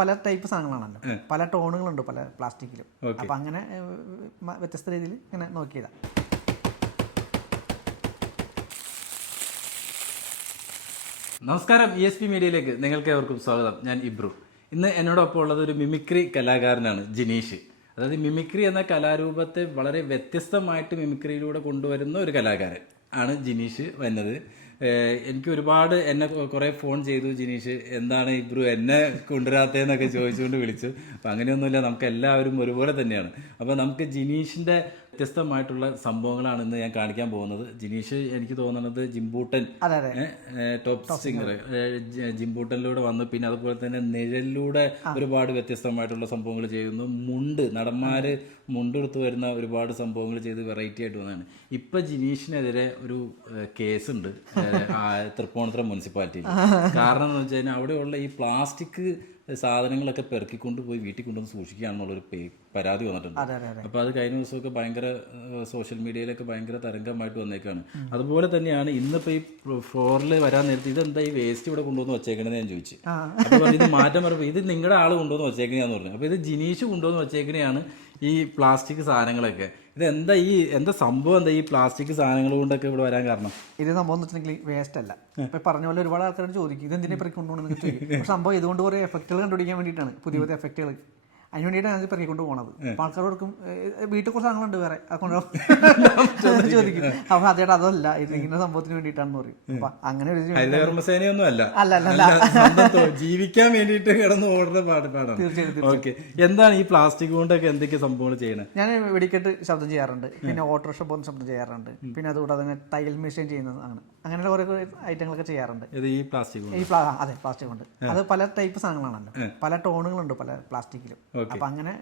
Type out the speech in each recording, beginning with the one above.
പല ടൈപ്പ് സാധനങ്ങളാണല്ലോ, പല ടോണുകളുണ്ട് പല പ്ലാസ്റ്റിക്കിലും. അപ്പം അങ്ങനെ വ്യത്യസ്ത രീതിയിൽ ഇങ്ങനെ നോക്കിയതാണ്. നമസ്കാരം, ESP മീഡിയയിലേക്ക് നിങ്ങൾക്ക് ഏവർക്കും സ്വാഗതം. ഞാൻ ഇബ്രു. ഇന്ന് എന്നോടൊപ്പം ഉള്ളത് ഒരു മിമിക്രി കലാകാരനാണ് ജിനീഷ്. അതായത് മിമിക്രി എന്ന കലാരൂപത്തെ വളരെ വ്യത്യസ്തമായിട്ട് മിമിക്രിയിലൂടെ കൊണ്ടുവരുന്ന ഒരു കലാകാരൻ ആണ് ജിനീഷ് വന്നത്. എനിക്ക് ഒരുപാട് എന്നെ കുറേ ഫോൺ ചെയ്തു, ജിനീഷ് എന്താണ് ഇബ്രു എന്നെ കൊണ്ടുവരാത്തതെന്നൊക്കെ ചോദിച്ചുകൊണ്ട് വിളിച്ചു. അപ്പം അങ്ങനെയൊന്നുമില്ല, നമുക്ക് എല്ലാവരും ഒരുപോലെ തന്നെയാണ്. അപ്പോൾ നമുക്ക് ജിനീഷിൻ്റെ വ്യത്യസ്തമായിട്ടുള്ള സംഭവങ്ങളാണ് ഇന്ന് ഞാൻ കാണിക്കാൻ പോകുന്നത്. ജിനീഷ് എനിക്ക് തോന്നുന്നത് ജിംബൂട്ടൻ ടോപ്പ് സിംഗർ ജിംബൂട്ടനിലൂടെ വന്നു. പിന്നെ അതുപോലെ തന്നെ നിഴലിലൂടെ ഒരുപാട് വ്യത്യസ്തമായിട്ടുള്ള സംഭവങ്ങൾ ചെയ്യുന്നു. നടന്മാര് മുണ്ടെടുത്ത് വരുന്ന ഒരുപാട് സംഭവങ്ങൾ ചെയ്ത് വെറൈറ്റി ആയിട്ട് വന്നതാണ്. ഇപ്പൊ ജിനീഷിനെതിരെ ഒരു കേസുണ്ട് തൃപ്പൂണിത്തുറ മുനിസിപ്പാലിറ്റിയിൽ. കാരണം എന്ന് വെച്ച് കഴിഞ്ഞാൽ അവിടെയുള്ള ഈ പ്ലാസ്റ്റിക് സാധനങ്ങളൊക്കെ പെറുക്കിക്കൊണ്ട് പോയി വീട്ടിൽ കൊണ്ടുവന്ന് സൂക്ഷിക്കുകയാണെന്നുള്ളൊരു പരാതി വന്നിട്ടുണ്ട്. അപ്പോൾ അത് കഴിഞ്ഞ ദിവസമൊക്കെ ഭയങ്കര സോഷ്യൽ മീഡിയയിലൊക്കെ ഭയങ്കര തരംഗമായിട്ട് വന്നേക്കാണ്. അതുപോലെ തന്നെയാണ് ഇന്നിപ്പോൾ ഈ ഫ്ലോറിൽ വരാൻ നേരത്തെ ഇതെന്താ ഈ വേസ്റ്റ് ഇവിടെ കൊണ്ടുവന്ന് വച്ചേക്കണേന്ന് ഞാൻ ചോദിച്ചു. അപ്പോൾ ഇത് മാറ്റം പറയുമ്പോൾ ഇത് നിങ്ങളുടെ ആൾ കൊണ്ടുവന്ന് വച്ചേക്കണെയാന്ന് പറഞ്ഞു. അപ്പോൾ ഇത് ജിനീഷ് കൊണ്ടുവന്ന് വച്ചേക്കണെയാണ് ഈ പ്ലാസ്റ്റിക് സാധനങ്ങളൊക്കെ. എന്താ സംഭവം, എന്താ ഈ പ്ലാസ്റ്റിക് സാധനങ്ങൾ കൊണ്ടൊക്കെ ഇവിടെ വരാൻ കാരണം? ഇത് സംഭവം എന്ന് വെച്ചിട്ടുണ്ടെങ്കിൽ വേസ്റ്റ് അല്ല. ഇപ്പൊ പറഞ്ഞ പോലെ ഒരുപാട് ആൾക്കാരോട് ചോദിക്കും ഇത് എന്തിനെ പെറുക്കി കൊണ്ടുപോകണമെന്ന് ചോദിക്കും. സംഭവം ഇതുകൊണ്ട് കുറേ എഫക്റ്റുകൾ കണ്ടുപിടിക്കാൻ വേണ്ടിയിട്ടാണ്, പുതിയ പുതിയ എഫക്റ്റുകൾ. അതിന് വേണ്ടിയിട്ടാണ് അത് പെറുക്കി കൊണ്ട് പോകുന്നത്. അപ്പോൾ ആൾക്കാരോർക്കും വീട്ടിൽ കുറച്ച് സാധനങ്ങളുണ്ട് വേറെ അതുകൊണ്ട് ചോദിക്കും. അപ്പൊ അതേട്ടാ അതല്ല, ഇത് ഇങ്ങനെ സംഭവത്തിന് വേണ്ടിയിട്ടാണെന്ന് പറയും. അപ്പൊ അങ്ങനെ ഹരിതകർമ്മസേനയൊന്നും അല്ല, ജീവിക്കാൻ വേണ്ടിയിട്ട് കിടന്ന് ഓടുന്ന പാടാണ്. തീർച്ചയായിട്ടും. എന്താണ് ഈ പ്ലാസ്റ്റിക് കൊണ്ടൊക്കെ എന്തൊക്കെ സംഭവങ്ങൾ ചെയ്യണത്? ഞാൻ വെടിക്കെട്ട് ശബ്ദം ചെയ്യാറുണ്ട്, പിന്നെ ഓട്ടോറിക്ഷ പോകുന്ന ശബ്ദം ചെയ്യാറുണ്ട്, പിന്നെ അതുകൂടാതെ തന്നെ തയ്യൽ മെഷീൻ ചെയ്യുന്നതാണ്. അങ്ങനെയുള്ള കുറെ ഐറ്റങ്ങളൊക്കെ ചെയ്യാറുണ്ട്. ഈ പ്ലാസ്റ്റിക് അതെ, പ്ലാസ്റ്റിക് കൊണ്ട്. അത് പല ടൈപ്പ് സാധനങ്ങളാണല്ലോ, പല ടോണുകളുണ്ട് പല പ്ലാസ്റ്റിക്കിലും. അപ്പൊ അങ്ങനെ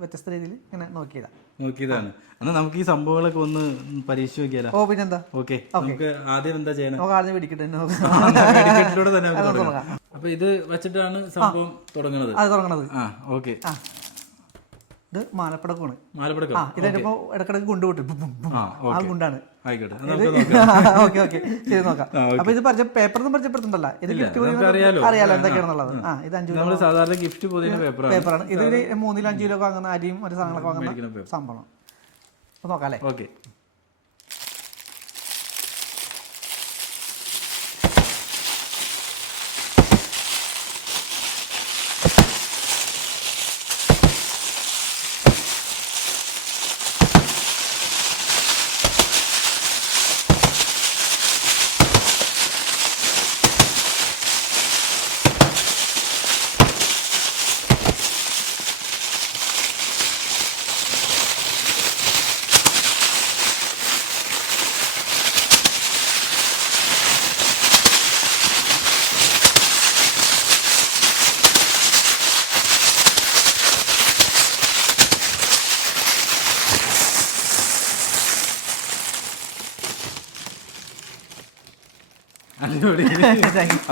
വ്യത്യസ്ത രീതിയിൽ ഇങ്ങനെ നോക്കിയതാണ്. എന്നാൽ നമുക്ക് ഈ സംഭവങ്ങളൊക്കെ ഒന്ന് പരീക്ഷിച്ച് നോക്കിയാലോ? ഓ പിന്നെന്താ. ഓക്കെ, നമുക്ക് ആദ്യം എന്താ ചെയ്യണം? നമുക്ക് ആദ്യം വെടിക്കെട്ട് തന്നെ. അപ്പൊ ഇത് വെച്ചിട്ടാണ് സംഭവം തുടങ്ങുന്നത്. ഓക്കെ. ഇത് മാലപ്പടക്കമാണ്. മാലപ്പടക്കം. ഇതിപ്പോ ഇടക്കിടക്ക് കൊണ്ടുപോട്ട് ആ ഗുണ്ടാണ്. ആയിക്കോട്ടെ, ഓക്കെ ഓക്കെ, ചെയ്ത് നോക്കാം. അപ്പൊ ഇത് പേപ്പറൊന്നും പരിചയപ്പെടുത്തണ്ടല്ല, ഇത് അറിയാലോ എന്തൊക്കെയാണെന്നുള്ളത്. ഇത് 5 കിലോ സാധാരണ ഗിഫ്റ്റ് പേപ്പറാണ്. ഇത് 3-5 കിലോ വാങ്ങുന്ന അരിയും ഒരു സാധനങ്ങളൊക്കെ വാങ്ങുന്ന സംഭവം. അപ്പൊ നോക്കാം അല്ലേ? ഓക്കെ.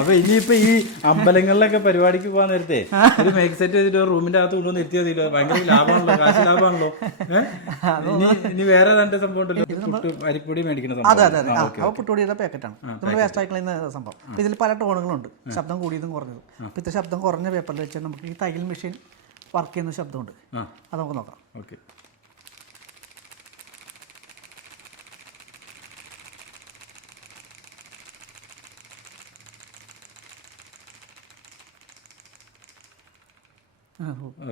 അപ്പൊ ഇനിയിപ്പോ ഈ അമ്പലങ്ങളിലൊക്കെ പരിപാടിക്ക് പോകാൻ നേരത്തെ ഒരു മേക്ക് സെറ്റ് ചെയ്തിട്ട് റൂമിന്റെ അകത്ത് കൊണ്ടുവന്ന് എത്തി മതിയല്ലോ. ഭയങ്കര ലാഭമാണല്ലോ, കാശ് ലാഭമാണല്ലോ. ഇനി വേറെ രണ്ട് സംഭവം ഉണ്ടല്ലോ, അരിപ്പൊടി മേടിക്കുന്ന സംഭവം. പുട്ടുപൊടിയുടെ പാക്കറ്റാണ് നമ്മൾ വേസ്റ്റ് ആയിക്കളയുന്ന സംഭവം. ഇതിൽ പല ടോണുകളുണ്ട്, ശബ്ദം കൂടിയതും കുറഞ്ഞതും. അപ്പൊ ഇത് ശബ്ദം കുറഞ്ഞ പേപ്പറിൽ വെച്ചാൽ നമുക്ക് ഈ തയ്യൽ മെഷീൻ വർക്ക് ചെയ്യുന്ന ശബ്ദമുണ്ട്, അത് നമുക്ക് നോക്കാം. ഓക്കെ.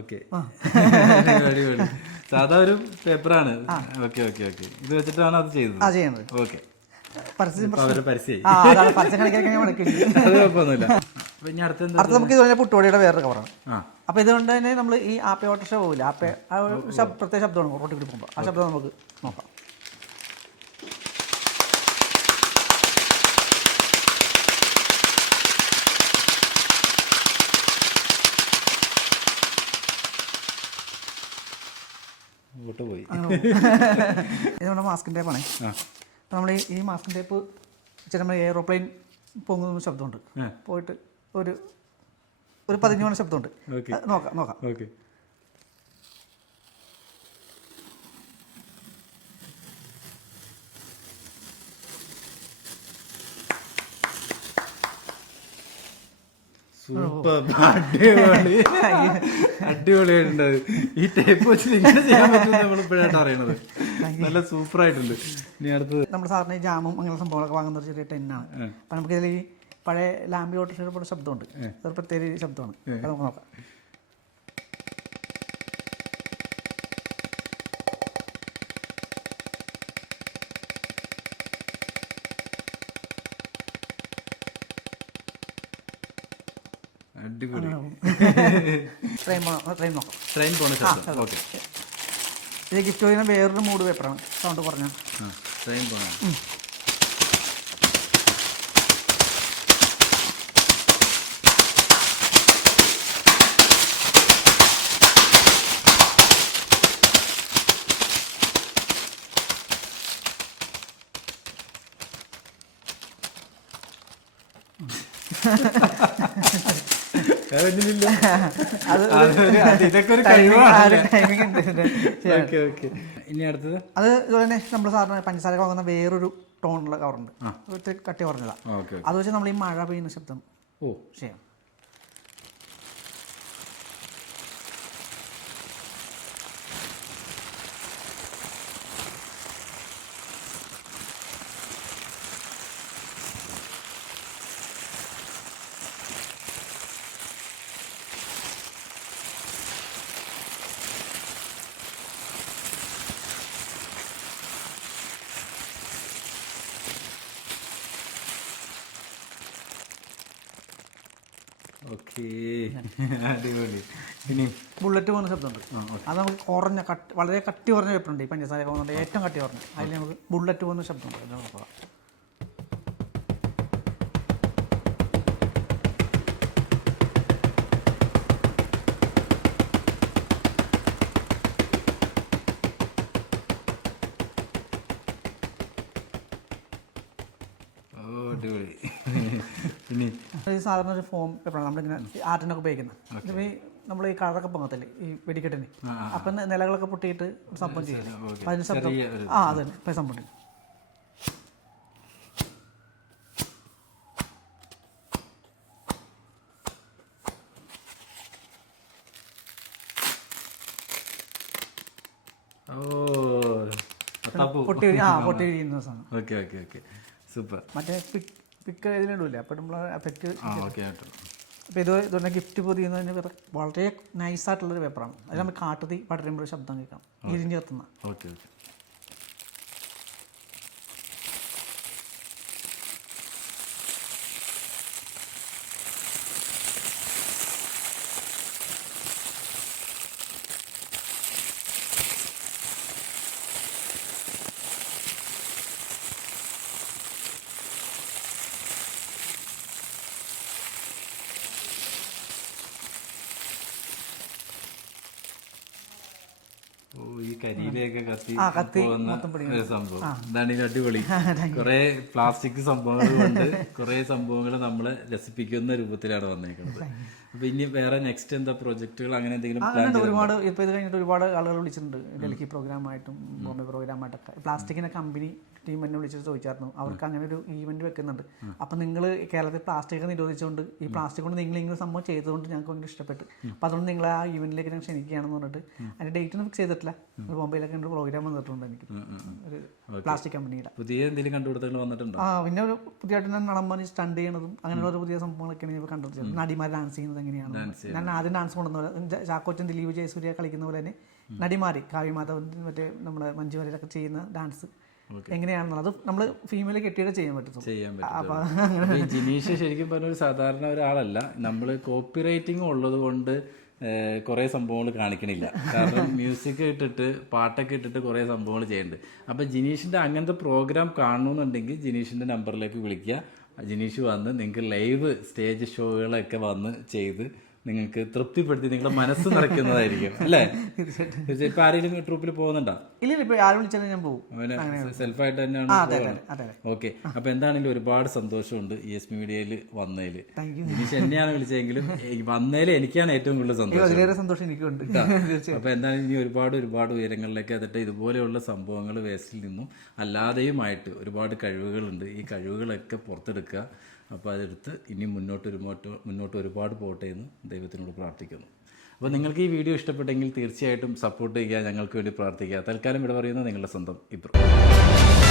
ഓക്കെ, അടിപൊളി. സാധാ ഒരു പേപ്പറാണ്. Okay okay okay. ഇത് വെച്ചിട്ടാണ് അത് ചെയ്യുന്നത്. ഓക്കെ. അടുത്ത നമുക്ക് ഇതുപോലെ പുട്ടുപൊടിയുടെ വേറൊരു കവറാണ്. അപ്പൊ ഇതുകൊണ്ട് തന്നെ നമ്മൾ ഈ ആപ്പ ഓട്ടോറിക്ഷ പോകില്ല, പ്രത്യേക ശബ്ദമാണ് റോട്ടിൽ കൂടി പോകുമ്പോൾ. ആ ശബ്ദം നമുക്ക് നോക്കാം. പോയി. ഇത് നമ്മുടെ മാസ്കിൻ ടേപ്പാണ്. നമ്മൾ ഈ മാസ്കിൻ ടേപ്പ് വെച്ചാൽ നമ്മൾ എയറോപ്ലെയിൻ പൊങ്ങുന്ന ശബ്ദമുണ്ട്, പോയിട്ട് ഒരു 15 ശബ്ദമുണ്ട്. നോക്കാം. ഓക്കെ. സൂപ്പർ, അടിപൊളി, അടിപൊളിയായിട്ടുണ്ട്. ഈ ടേപ്പ് വെച്ചിട്ട് ഇങ്ങനെ ചെയ്യാൻ പറ്റുമെന്ന് നമ്മൾ ഇപ്പോഴായിട്ട് അറിയണത്. നല്ല സൂപ്പർ ആയിട്ടുണ്ട്. ഇനി അടുത്തത് നമ്മുടെ സാറിന് ഈ ജാമും അങ്ങനെ സംഭവങ്ങളൊക്കെ വാങ്ങുന്ന ഒരു ചെറിയ ടെന്നാണ്. അപ്പം നമുക്ക് ഇതിൽ ഈ പഴയ ലാമ്പി ഓട്ടോറിക്ഷയുടെ പോലെ ശബ്ദമുണ്ട്, അതൊരു പ്രത്യേക രീതി ശബ്ദമാണ്. അത് നമുക്ക് നോക്കാം. അടിപൊളി. ട്രെയിൻ നോക്കാം. ട്രെയിൻ പോണ ശബ്ദം. ഓക്കെ, ഇത് ഗിഫ്റ്റ് ചെയ്യുന്ന വേറൊരു മൂഡ് പേപ്പറാണ്, സൗണ്ട് കുറഞ്ഞ. ട്രെയിൻ പോണ. ഇതൊക്കെ ഒരു ടൈമിംഗ് ഉണ്ട്. ഇനി അടുത്തത് അത് ഇതുപോലെ തന്നെ നമ്മൾ സാറിന് പഞ്ചസാര വാങ്ങുന്ന വേറൊരു ടോണുള്ള കവറുണ്ട്, ഒത്തിരി കട്ടി കുറഞ്ഞതാണ്. അത് വെച്ച് നമ്മൾ ഈ മഴ പെയ്യുന്ന ശബ്ദം ചെയ്യാം. ഓക്കേ, അടിപൊളി. ഇനി ബുള്ളറ്റ് പോകുന്ന ശബ്ദമുണ്ട്. അത് നമുക്ക് കുറഞ്ഞ വളരെ കട്ടി കുറഞ്ഞ പേപ്പറുണ്ട്, ഈ പഞ്ചസാര പോകുന്നുണ്ട് ഏറ്റവും കട്ടി കുറഞ്ഞ, അതിൽ നമുക്ക് ബുള്ളറ്റ് പോകുന്ന ശബ്ദമുണ്ട്. അത് നോക്കുക. അടിപൊളി. ഇനി സാധാരണ ഒരു ഫോം പേപ്പറാണ് നമ്മളിങ്ങനെ ആർട്ടിനൊക്കെ ഉപയോഗിക്കുന്നത്. ഇതിപ്പോൾ ഈ നമ്മൾ ഈ കളറൊക്കെ പൊങ്ങത്തില്ലേ ഈ വെടിക്കെട്ടിന്, അപ്പം നിലകളൊക്കെ പൊട്ടിയിട്ട് ഒരു സംഭവം ചെയ്യില്ലേ, അപ്പം അതിന് ശബ്ദം അത് തന്നെ ഇപ്പം സംഭവം. പൊട്ടി കഴിയുന്ന സാധനം. Okay okay okay, super. മറ്റേ പിക്ക് ഇതിലിടൂല്ലേ, അപ്പോൾ നമ്മൾ എഫക്റ്റ്. ഓക്കെ, അപ്പോൾ ഇതുപോലെ ഗിഫ്റ്റ് പൊതിയുന്നതിന് വളരെ നൈസായിട്ടുള്ളൊരു പേപ്പറാണ്. അത് നമ്മൾ കാട്ടുതീ പടരുമ്പോൾ ശബ്ദം കേൾക്കാം, ഇരിഞ്ഞ് കത്തുന്ന. Okay okay. ഈ കരിയിലേക്ക് കത്തി പോകുന്ന ഒരു സംഭവം. ഇതാണ് ഈ അടിപൊളി. കുറെ പ്ലാസ്റ്റിക് സംഭവങ്ങൾ കൊണ്ട് കുറെ സംഭവങ്ങൾ നമ്മളെ രസിപ്പിക്കുന്ന രൂപത്തിലാണ് വന്നേക്കുന്നത്. അപ്പൊ ഇനി വേറെ നെക്സ്റ്റ് എന്താ പ്രൊജക്ടുകൾ അങ്ങനെ എന്തെങ്കിലും? ഒരുപാട് ഇപ്പൊ ഇത് കഴിഞ്ഞിട്ട് ഒരുപാട് ആളുകൾ വിളിച്ചിട്ടുണ്ട്, ഡൽഹി പ്രോഗ്രാമായിട്ടും ബോംബെ പ്രോഗ്രാമായിട്ടൊക്കെ. പ്ലാസ്റ്റിക്കിന്റെ കമ്പനി ടീം എന്നെ വിളിച്ചിട്ട് ചോദിച്ചായിരുന്നു, അവർക്ക് അങ്ങനെ ഒരു ഈവന്റ് വെക്കുന്നുണ്ട്. അപ്പം നിങ്ങൾ കേരളത്തിൽ പ്ലാസ്റ്റിക് നിരോധിച്ചുകൊണ്ട് ഈ പ്ലാസ്റ്റിക് കൊണ്ട് നിങ്ങൾ ഇങ്ങനെ സംഭവം ചെയ്തുകൊണ്ട് ഞങ്ങൾക്ക് ഭയങ്കര ഇഷ്ടപ്പെട്ടു. അപ്പം അതുകൊണ്ട് നിങ്ങൾ ആ ഈവന്റിലേക്ക് ഞാൻ ക്ഷണിക്കുകയാണെന്ന് പറഞ്ഞിട്ട് അതിന്റെ ഡേറ്റ് ഒന്നും ഫിക്സ് ചെയ്തിട്ടില്ല. ബോംബെയിലൊക്കെ ഒരു പ്രോഗ്രാം വന്നിട്ടുണ്ട് എനിക്ക്, ഒരു പ്ലാസ്റ്റിക് കമ്പനിയുടെ. പുതിയ എന്തെങ്കിലും കണ്ടുപിടുത്തങ്ങൾ വന്നിട്ടുണ്ടോ? പിന്നെ ഒരു പുതിയതായിട്ട് ഞാൻ നടന്മാർ സ്റ്റണ്ട് ചെയ്യണതും അങ്ങനെയുള്ള ഒരു പുതിയ സംഭവങ്ങളൊക്കെയാണ് ഞാൻ കണ്ടുപിടിച്ചത്. നടിമാർ ഡാൻസ് ചെയ്യുന്നത് എങ്ങനെയാണ്, ഞാൻ ആദ്യം ഡാൻസ് കൊണ്ടുവന്ന ചാക്കോച്ചൻ ദിലീപ് ജയസൂര്യ കളിക്കുന്ന പോലെ തന്നെ നടിമാർ കാവ്യമാധവൻ മറ്റേ നമ്മുടെ മഞ്ജുവാര്യരൊക്കെ ചെയ്യുന്ന ഡാൻസ് എങ്ങനെയാണെന്നുള്ളത് നമ്മൾ ഫീമെയിൽ കെട്ടിയിട്ട് ചെയ്യാൻ പറ്റും. ജിനീഷ് ശരിക്കും പറഞ്ഞ ഒരു സാധാരണ ഒരാളല്ല. നമ്മൾ കോപ്പി റൈറ്റിംഗ് ഉള്ളത് കൊണ്ട് കുറേ സംഭവങ്ങൾ കാണിക്കണില്ല. കാരണം മ്യൂസിക് ഇട്ടിട്ട് പാട്ടൊക്കെ ഇട്ടിട്ട് കുറേ സംഭവങ്ങൾ ചെയ്യുന്നുണ്ട്. അപ്പം ജിനീഷിൻ്റെ അങ്ങനത്തെ പ്രോഗ്രാം കാണണമെന്നുണ്ടെങ്കിൽ ജിനീഷിൻ്റെ നമ്പറിലേക്ക് വിളിക്കുക. ജിനീഷ് വന്ന് നിങ്ങൾക്ക് ലൈവ് സ്റ്റേജ് ഷോകളൊക്കെ വന്ന് ചെയ്ത് നിങ്ങൾക്ക് തൃപ്തിപ്പെടുത്തി നിങ്ങളുടെ മനസ്സ് നിറയ്ക്കുന്നതായിരിക്കും അല്ലേ? ഇപ്പൊ ആരെങ്കിലും ട്രൂപ്പിൽ പോകുന്നുണ്ടോ? ഇല്ല, ഇപ്പൊ ആരും വിളിച്ചാലും ഞാൻ പോകും. സെൽഫായിട്ട് തന്നെയാണ്. ഓക്കെ, അപ്പൊ എന്താണെങ്കിലും ഒരുപാട് സന്തോഷമുണ്ട് ESP മീഡിയയിൽ വന്നതിൽ. ജിനീഷ് എന്നെയാണ് വിളിച്ചതെങ്കിലും വന്നതിൽ എനിക്കാണ് ഏറ്റവും കൂടുതൽ സന്തോഷം എനിക്കുണ്ട്. അപ്പൊ എന്തായാലും ഇനി ഒരുപാട് ഒരുപാട് ഉയരങ്ങളിലേക്ക് അതിട്ട് ഇതുപോലെയുള്ള സംഭവങ്ങൾ വേസ്റ്റിൽ നിന്നും അല്ലാതെയുമായിട്ട് ഒരുപാട് കഴിവുകളുണ്ട്. ഈ കഴിവുകളൊക്കെ പുറത്തെടുക്കുക. അപ്പോൾ അതെടുത്ത് ഇനി മുന്നോട്ട് ഒരുപാട് പോട്ടെ എന്ന് ദൈവത്തിനോട് പ്രാർത്ഥിക്കുന്നു. അപ്പോൾ നിങ്ങൾക്ക് ഈ വീഡിയോ ഇഷ്ടപ്പെട്ടെങ്കിൽ തീർച്ചയായിട്ടും സപ്പോർട്ട് ചെയ്യുക, ഞങ്ങൾക്ക് വേണ്ടി പ്രാർത്ഥിക്കുക. തൽക്കാലം ഇവിടെ പറയുന്നത് നിങ്ങളുടെ സ്വന്തം ഇബ്രു.